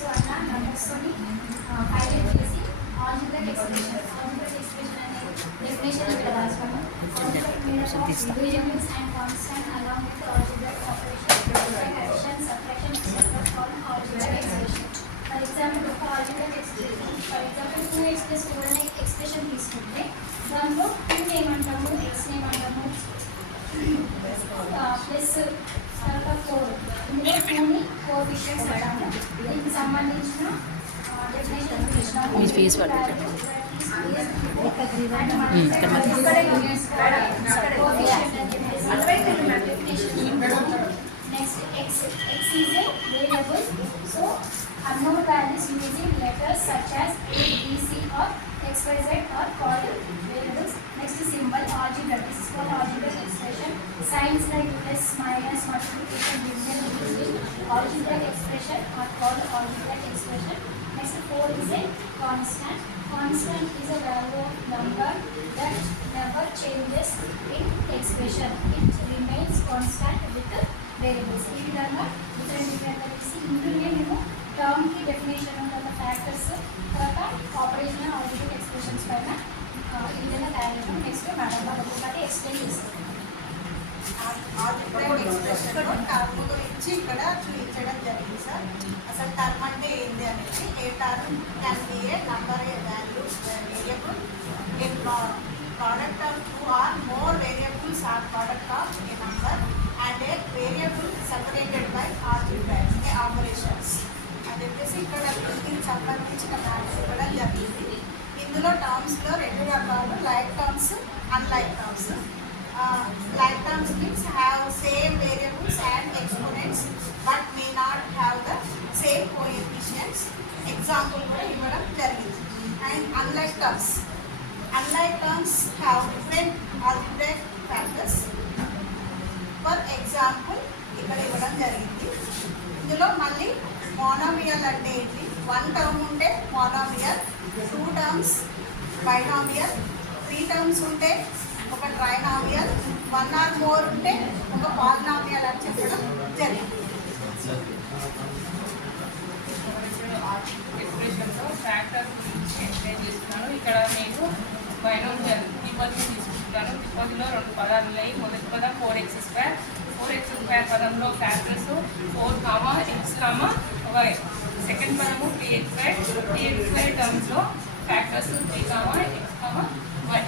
సో అట్లా నెంబర్స్తోని హైలైట్ చేసి ఆల్జిబ్రాయిక్ ఎక్స్ప్రెషన్ అనేది డెఫినేషన్ ఇక్కడ రాస్తాము. Algebraic made up of variables and constant along with algebraic operation addition subtraction etcetera called algebraic expression. For example ఒక algebraic expression for example 2x+4 అనే ఎక్స్ప్రెషన్ తీసుకుంటే దాంట్లో 2 ఏమంటాము, x ఏమంటాము, ప్లస్ తర్వాత 4 ఇందులో 2ని కోఎఫిషియెంట్స్ అంటాము. దీనికి సంబంధించిన డెఫినేషన్ ఇచ్చినాము. Next x is a variable, so unknown values using letters such as a, b, c or x, y, z are called variables. Next symbol algebra, this is called algebraic expression. Signs like plus, minus, multiplication, division using algebraic expression are called algebraic expression. Next 4 is a constant. Constant is a value of number that never changes in expression. It remains constant with variables. ఈ విధంగా డిఫరెంట్ వేసి ఇందులోనే మేము టర్మ్ కి డెఫినేషన్ ఉన్న ఫ్యాక్టర్స్ తర్వాత operation algebraic expressions పైన ఈ విధంగా తయారు చేస్తాం. నెక్స్ట్ మేడం వాళ్ళు ఒకటి ఎక్స్ప్లెయిన్ చేస్తాం. ఆల్జిబ్రాయిక్ ఎక్స్ప్రెషన్లో టర్మ్ గురించి ఇక్కడ చూపించడం జరిగింది సార్. అసలు టర్మ్ అంటే ఏంటి అనేది, a term can be a number, a value, variable, a product of 2 or more variables are product of a number and a variable separated by algebraic operations అని చెప్పేసి ఇక్కడ దీనికి సంబంధించిన మ్యాథ్స్ ఇవ్వడం జరిగింది. ఇందులో టర్మ్స్లో 2 రకాలు, like terms, unlike terms. Like terms means have same variables and exponents but may not have the same coefficients. Example కూడా ఇవ్వడం జరిగింది. And unlike terms have different algebraic factors. For example ఇక్కడ ఇవ్వడం జరిగింది. ఇందులో మళ్ళీ మోనోమియల్ అంటే ఏంటి, 1 టర్మ్ ఉంటే మోనోమియల్, 2 టర్మ్స్ బైనామియల్, 3 టర్మ్స్ ఉంటే ఒక ట్రైనామియల్, 1 or more ఉంటే ఒక పాలినామియల్ అని చెప్పడం జరిగింది. ఎక్స్ప్రెషన్తో ఫ్యాక్టర్ గురించి ఎక్స్ప్లెయిన్ చేస్తున్నాను. ఇక్కడ నేను బైనామియల్ త్రిపది తీసుకుంటాను. త్రిపదిలో 2 పదాలు ఉన్నాయి. మొదటి పదం 4x². 4x² పదంలో ఫ్యాక్టర్స్ 4, x, y. సెకండ్ పదము 3x². 3x² టర్మ్స్లో ఫ్యాక్టర్స్ 3, x, y.